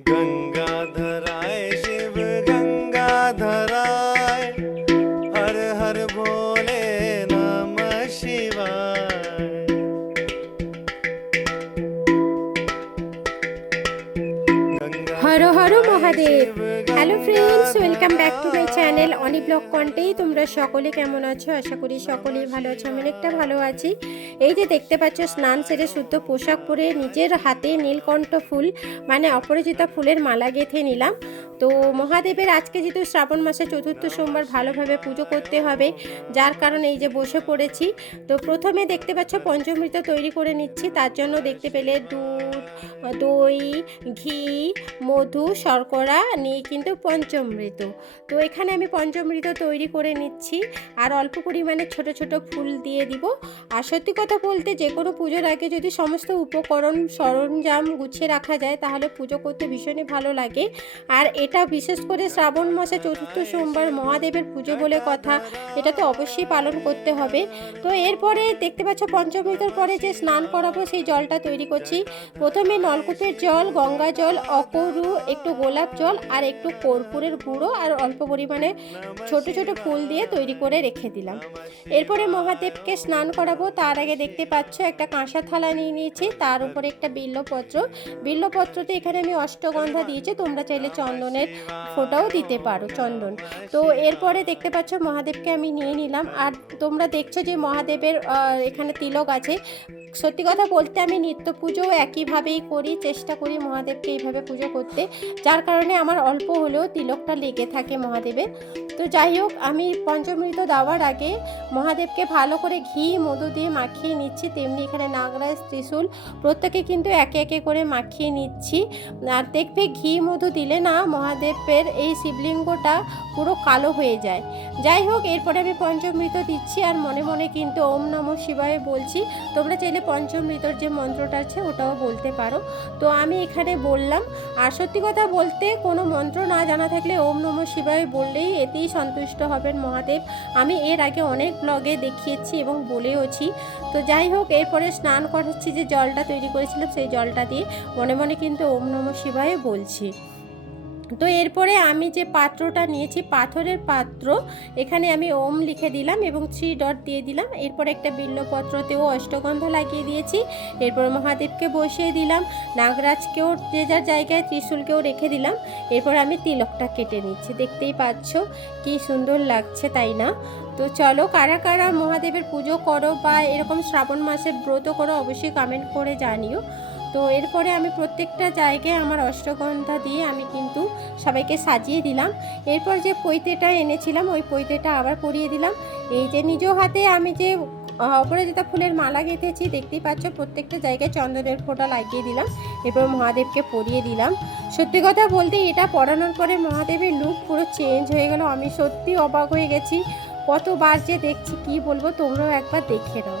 Ganga back to my channel Oni blog কন্টেই তোমরা সকলে কেমন আছো? আশা করি সকলেই ভালো আছো, আমি অনেকটা ভালো আছি। এই যে দেখতে পাচ্ছ, স্নান সেরে শুদ্ধ পোশাক পরে নিজের হাতে নীলকণ্ঠ ফুল মানে অপরাজিতা ফুলের মালা গেঁথে নিলাম। তো মহাদেবের আজকে যেহেতু শ্রাবণ মাসে চতুর্থ সোমবার ভালোভাবে পুজো করতে হবে, যার কারণে এই যে বসে পড়েছি। তো প্রথমে দেখতে পাচ্ছ, পঞ্চমৃত তৈরি করে নিচ্ছি, তার জন্য দেখতে পেলে দুধ, দই, ঘি, মধু, শর্করা, নিয়ে কিন্তু পঞ্চমৃত। তো এখানে আমি পঞ্চমৃত তৈরি করে নিচ্ছি। আর অল্প পরিমাণে ছোট ছোট ফুল দিয়ে দিব। আর সত্যি কথা বলতে যে কোনো পুজোর আগে যদি সমস্ত উপকরণ, সরঞ্জাম গুছিয়ে রাখা যায়, তাহলে পুজো করতে ভীষণই ভালো লাগে। আর এটা বিশেষ করে শ্রাবণ মাসে চতুর্থ সোমবার মহাদেবের পুজো বলে কথা, এটা তো অবশ্যই পালন করতে হবে। তো এরপরে দেখতে পাচ্ছ পঞ্চমৃতর পরে যে স্নান করাবো, সেই জলটা তৈরি করছি। প্রথমে নলকূপের জল, গঙ্গা জল অকরু একটু গোলাপ জল, আর একটু কর্পূরের গুঁড়ো, আর অল্প পরিমাণে ছোট ছোট ফুল দিয়ে তৈরি করে রেখে দিলাম। এরপরে মহাদেবকে স্নান করাবো। তার আগে দেখতে পাচ্ছ একটা কাঁসা থালা নিয়ে নিয়েছি। তার উপরে একটা বিল্লপত্র। বিল্লপত্রতে এখানে আমি অষ্টগন্ধা দিয়েছি। তোমরা চাইলে চন্দনের ফোঁটাও দিতে পারো চন্দন। তো এরপরে দেখতে পাচ্ছ মহাদেবকে আমি নিয়ে নিলাম। আর তোমরা দেখছ যে মহাদেবের এখানে তিলক আছে। সত্যি কথা বলতে আমি নিত্য পুজোও একইভাবেই করি, চেষ্টা করি মহাদেবকে এইভাবে পুজো করতে। যার কারণে আমার অল্প হলেও তিলকটা লেগে থাকে মহাদেবের। তো যাই হোক, আমি পঞ্চমৃত দেওয়ার আগে মহাদেবকে ভালো করে ঘি, মধু দিয়ে মাখিয়ে নিচ্ছি। তেমনি এখানে নাগরাজ, ত্রিশূল প্রত্যেকে কিন্তু একে একে করে মাখিয়ে নিচ্ছি। আর দেখবে ঘি, মধু দিলে না মহাদেবের এই শিবলিঙ্গটা পুরো কালো হয়ে যায়। যাই হোক, এরপরে আমি পঞ্চমৃত দিচ্ছি আর মনে মনে কিন্তু ওম নম শিবায় বলছি। তোমরা চাইলে পঞ্চমৃতর যে মন্ত্রটা আছে, ওটাও বলতে পারো। তো আমি এখানে বললাম, আর সত্যি কথা বলতে কোনো মন্ত্র না জানা থাকলে ওম নম শিবায় বললেই এতেই সন্তুষ্ট হবেন মহাদেব। আমি এর আগে অনেক ব্লগে দেখিয়েছি এবং বলেওছি। তো যাই হোক, এরপরে স্নান করাচ্ছি যে জলটা তৈরি করেছিলাম সেই জলটা দিয়ে। মনে মনে কিন্তু ওম নম শিবায় বলছি। তো এরপরে আমি যে পাত্রটা নিয়েছি, পাথরের পাত্র, এখানে আমি ওম লিখে দিলাম এবং থ্রি ডট দিয়ে দিলাম। এরপর একটা বিল্লপত্রতেও অষ্টগন্ধা লাগিয়ে দিয়েছি। এরপর মহাদেবকে বসিয়ে দিলাম। নাগরাজকেও যে যার জায়গায় ত্রিশূলকেও রেখে দিলাম। এরপর আমি তিলকটা কেটে নিচ্ছি। দেখতেই পাচ্ছ, কি সুন্দর লাগছে, তাই না? তো চলো, কারা কারা মহাদেবের পুজো করো বা এরকম শ্রাবণ মাসে ব্রত করো, অবশ্যই কমেন্ট করে জানিও। তো এরপরে আমি প্রত্যেকটা জায়গায় আমার অষ্টগন্ধা দিয়ে আমি কিন্তু সবাইকে সাজিয়ে দিলাম। এরপর যে পৈতেটা এনেছিলাম, ওই পৈতেটা আবার পরিয়ে দিলাম। এই যে নিজ হাতে আমি যে অপরাজিতা ফুলের মালা গেঁথেছি, দেখতেই পাচ্ছ প্রত্যেকটা জায়গায় চন্দনের ফোঁটা লাগিয়ে দিলাম এরপর মহাদেবকে পরিয়ে দিলাম। সত্যি কথা বলতে এটা পরানোর পরে মহাদেবের লুক পুরো চেঞ্জ হয়ে গেল। আমি সত্যি অবাক হয়ে গেছি। কতবার যে দেখছি, কি বলব, তোমরাও একবার দেখে নাও।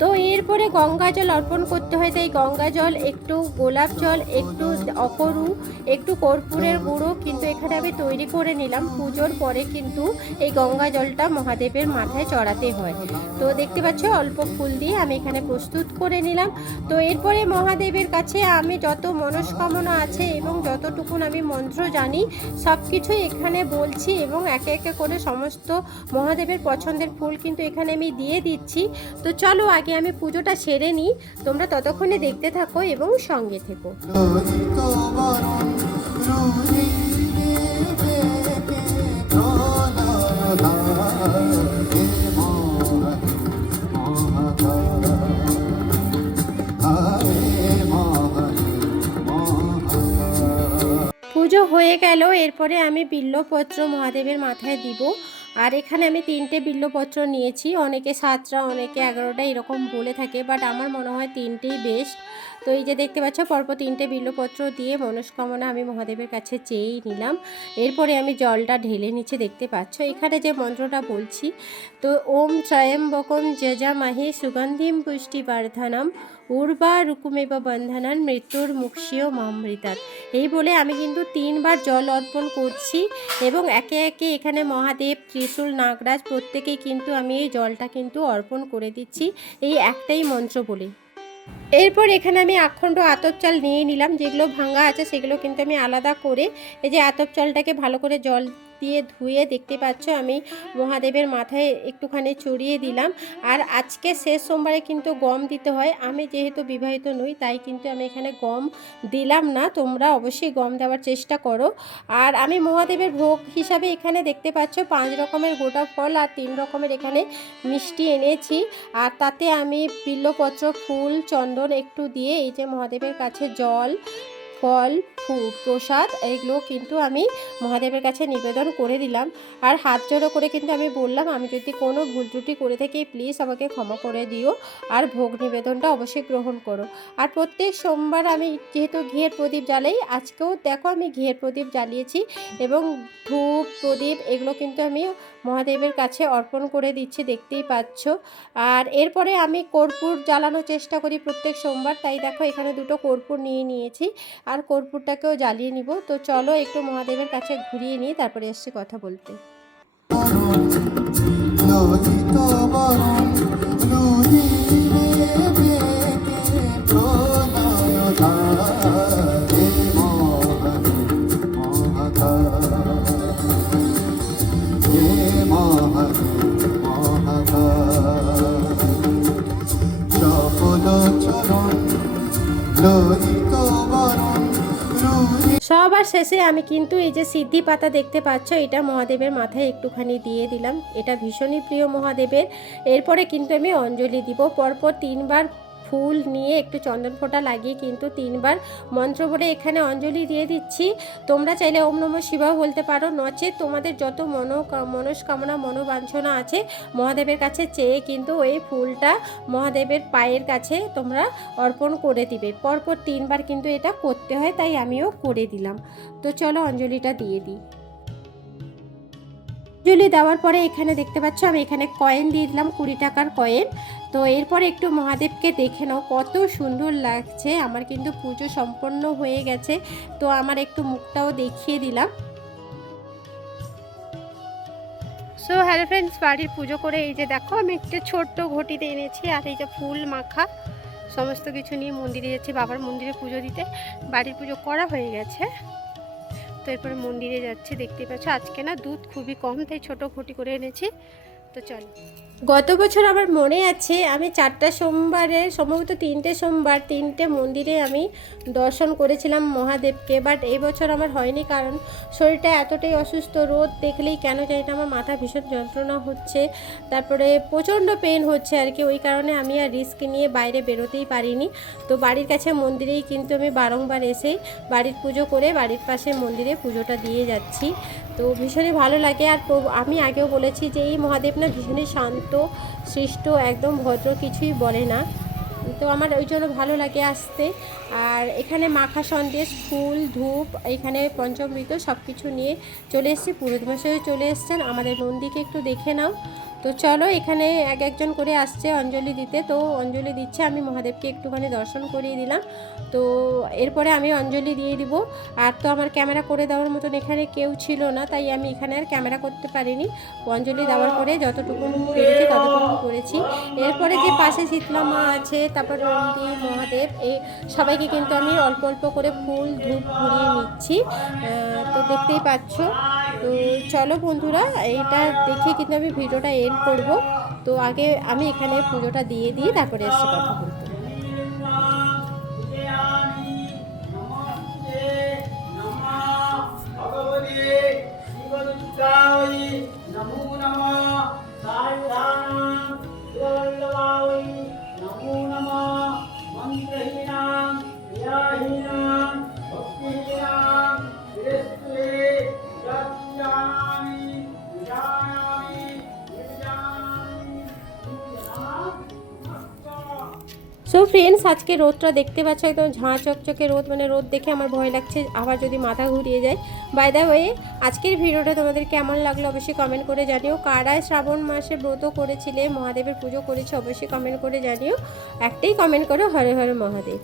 তো এরপরে গঙ্গা জল অর্পণ করতে হয়। তাই গঙ্গা জল একটু গোলাপ জল, একটু অকরু একটু কর্পূরের গুঁড়ো কিন্তু এখানে আমি তৈরি করে নিলাম। পুজোর পরে কিন্তু এই গঙ্গা জলটা মহাদেবের মাথায় চড়াতে হয়। তো দেখতে পাচ্ছ, অল্প ফুল দিয়ে আমি এখানে প্রস্তুত করে নিলাম। তো এরপরে মহাদেবের কাছে আমি যত মনস্কামনা আছে এবং যতটুকুন আমি মন্ত্র জানি সব কিছুই এখানে বলছি এবং একে একে করে সমস্ত মহাদেবের পছন্দের ফুল কিন্তু এখানে আমি দিয়ে দিচ্ছি। তো চলো আগে আমি পুজোটা সেরে নিই। তোমরা ততক্ষণে দেখতে থাকো এবং সঙ্গে থেকো। পুজো হয়ে গেল, এরপরে আমি বিল্লপত্র মহাদেবের মাথায় দিব। আর এখানে আমি তিনটে বিল্লপত্র নিয়েছি। অনেকে সাতটা, অনেকে এগারোটা এরকম বলে থাকে বাট আমার মনে হয় তিনটেই বেস্ট তো এই যে দেখতে পাচ্ছ, পরপর তিনটে বিল্লপত্র দিয়ে মনস্কামনা আমি মহাদেবের কাছে চেয়েই নিলাম। এরপরে আমি জলটা ঢেলে নিচে দেখতে পাচ্ছ। এখানে যে মন্ত্রটা বলছি, তো ওম ত্রয়ম্বকম যজামহে সুগন্ধিম পুষ্টিবর্ধনম উর্বা রুকুমেব বন্ধনান মৃত্যুর মুক্ষীয় মামৃতাত এই বলে আমি কিন্তু তিনবার জল অর্পণ করছি এবং একে একে এখানে মহাদেব, ত্রিশূল, নাগরাজ প্রত্যেকেই কিন্তু আমি এই জলটা কিন্তু অর্পণ করে দিচ্ছি। এই একটাই মন্ত্র বলে। এরপর এখানে আমি আখণ্ড আতপ চাল নিয়ে নিলাম, যেগুলো ভাঙা আছে সেগুলো কিন্তু আমি আলাদা করে এই যে আতপ চালটাকে ভালো করে জল দিয়ে ধুয়ে দেখতে পাচ্ছ, আমি মহাদেবের মাথায় একটুখানি চড়িয়ে দিলাম। আর আজকে শেষ সোমবারে কিন্তু গম দিতে হয়, আমি যেহেতু বিবাহিত নই, তাই কিন্তু আমি এখানে গম দিলাম না, তোমরা অবশ্যই গম দেওয়ার চেষ্টা করো। আর আমি মহাদেবের ভোগ হিসাবে এখানে দেখতে পাচ্ছ, পাঁচ রকমের গোটা ফল আর তিন রকমের এখানে মিষ্টি এনেছি। আর তাতে আমি বিল্লপত্র ফুল, চন্দন একটু দিয়ে এই যে মহাদেবের কাছে জল, ফল প্রসাদ, এগুলো কিন্তু আমি মহাদেবের কাছে নিবেদন করে দিলাম। আর হাত জোড়ো করে কিন্তু আমি বললাম, আমি যদি কোনো ভুল ত্রুটি করে থাকি প্লিজ আমাকে ক্ষমা করে দিও। আর ভোগ নিবেদনটা অবশ্যই গ্রহণ করো। আর প্রত্যেক সোমবার আমি যেহেতু ঘিয়ের প্রদীপ জ্বালাই, আজকেও দেখো আমি ঘিয়ের প্রদীপ জ্বালিয়েছি এবং ধূপ, প্রদীপ, এগুলো কিন্তু আমি মহাদেবের কাছে অর্পণ করে দিচ্ছি, দেখতেই পাচ্ছ। আর এরপরে আমি কর্পূর জ্বালানোর চেষ্টা করি প্রত্যেক সোমবার। তাই দেখো, এখানে দুটো কর্পূর নিয়ে নিয়েছি আর কর্পূরটাকেও জ্বালিয়ে নিব। তো চলো একটু মহাদেবের কাছে ঘুরিয়ে নিই, তারপরে এসছি কথা বলতে। শেষে আমি কিন্তু এই যে সিদ্ধি পাতা দেখতে পাচ্ছ, এটা মহাদেবের মাথায় একটুখানি দিয়ে দিলাম। এটা ভীষণই প্রিয় মহাদেবের। এরপরে কিন্তু আমি অঞ্জলি দিব। পরপর তিনবার ফুল নিয়ে একটু চন্দন ফোঁটা লাগিয়ে কিন্তু তিনবার মন্ত্র বলে এখানে অঞ্জলি দিয়ে দিচ্ছি। তোমরা চাইলে ওম নম শিবা বলতে পারো। নচে তোমাদের যত মনো মনস্কামনা, মনোবাঞ্ছনা আছে মহাদেবের কাছে চেয়ে কিন্তু এই ফুলটা মহাদেবের পায়ের কাছে তোমরা অর্পণ করে দিবে। পরপর তিনবার কিন্তু এটা করতে হয়, তাই আমিও করে দিলাম। তো চলো অঞ্জলিটা দিয়ে দিই। অঞ্জলি দেওয়ার পরে এখানে দেখতে পাচ্ছ আমি এখানে কয়েন দিয়ে দিলাম কুড়ি টাকার কয়েন তো এরপরে একটু মহাদেবকে দেখে নাও, কত সুন্দর লাগছে। আমার কিন্তু পুজো সম্পন্ন হয়ে গেছে, তো আমার একটু মুখটাও দেখিয়ে দিলাম। সো হ্যালো ফ্রেন্ডস বাড়ির পুজো করে এই যে দেখো, আমি একটা ছোট্ট ঘটিতে এনেছি, আর এই যে ফুল মাখা, সমস্ত কিছু নিয়ে মন্দিরে যাচ্ছি, বাবার মন্দিরে পুজো দিতে। বাড়ির পুজো করা হয়ে গেছে। তো এরপরে মন্দিরে যাচ্ছি দেখতেই পাচ্ছ আজকে না দুধ খুবই কম, তাই ছোট ঘটি করে এনেছি। তো চলো। গত বছর আমার মনে আছে, আমি চারটা সোমবারে, সম্ভবত তিনটে সোমবার, তিনটে মন্দিরে আমি দর্শন করেছিলাম মহাদেবকে বাট এই বছর আমার হয়নি কারণ শরীরটা এতটাই অসুস্থ, রোদ দেখলেই কেন জানি না, আমার মাথা ভীষণ যন্ত্রণা হচ্ছে, তারপরে প্রচণ্ড পেন হচ্ছে আর কি, ওই কারণে আমি আর রিস্ক নিয়ে বাইরে বেরোতেই পারিনি, তো বাড়ির কাছে মন্দিরেই কিন্তু আমি বারংবার এসেই বাড়ির পুজো করে বাড়ির পাশে মন্দিরে পুজোটা দিয়ে যাচ্ছি, তো ভীষণই ভালো লাগে আর আমি আগেও বলেছি যে এই মহাদেব না ভীষণই শান্ত সৃষ্ট একদম ভদ্র কিছুই বলে না। তো আমার ওই জন্য ভালো লাগে আসতে। আর এখানে মাখা সন্দেশ, ফুল, ধূপ, এখানে পঞ্চমৃত সব কিছু নিয়ে চলে এসেছি। পুরোহিত মশাইও চলে এসছেন। আমাদের মন্দিরকে একটু দেখে নাও। তো চলো এখানে এক একজন করে আসছে অঞ্জলি দিতে। তো অঞ্জলি দিচ্ছে, আমি মহাদেবকে একটুখানি দর্শন করিয়ে দিলাম। তো এরপরে আমি অঞ্জলি দিয়ে দিব। আর তো আমার ক্যামেরা করে দেওয়ার মতন এখানে কেউ ছিল না, তাই আমি এখানে আর ক্যামেরা করতে পারিনি। অঞ্জলি দেওয়ার পরে যতটুকু পেরেছি ততটুকু করেছি। এরপরে যে পাশে শীতলা মা আছে, তারপর নন্দী মহাদেব এই সবাইকে কিন্তু আমি অল্প অল্প করে ফুল, ধূপ ঘুরিয়ে নিচ্ছি। তো দেখতেই পাচ্ছ। তো চলো বন্ধুরা, এইটা দেখে কিন্তু আমি ভিডিওটা এন্ড করব। তো আগে আমি এখানে পুজোটা দিয়ে দিয়ে তারপরে এসে কথা বলতে বিজানামি ফ্রেন্ডস আজকে রোদটা দেখতে পাচ্ছ, একদম ঝাঁ চকচকে রোদ মানে রোদ দেখে আমার ভয় লাগছে, আবার যদি মাথা ঘুরিয়ে যায়। বাই দ্য ওয়ে আজকের ভিডিওটা তোমাদের কেমন লাগল অবশ্যই কমেন্ট করে জানিও। কারা শ্রাবণ মাসে ব্রত করেছিলে, মহাদেবের পুজো করেছে, অবশ্যই কমেন্ট করে জানিও। একটাই কমেন্ট করো, হরে হরে মহাদেব।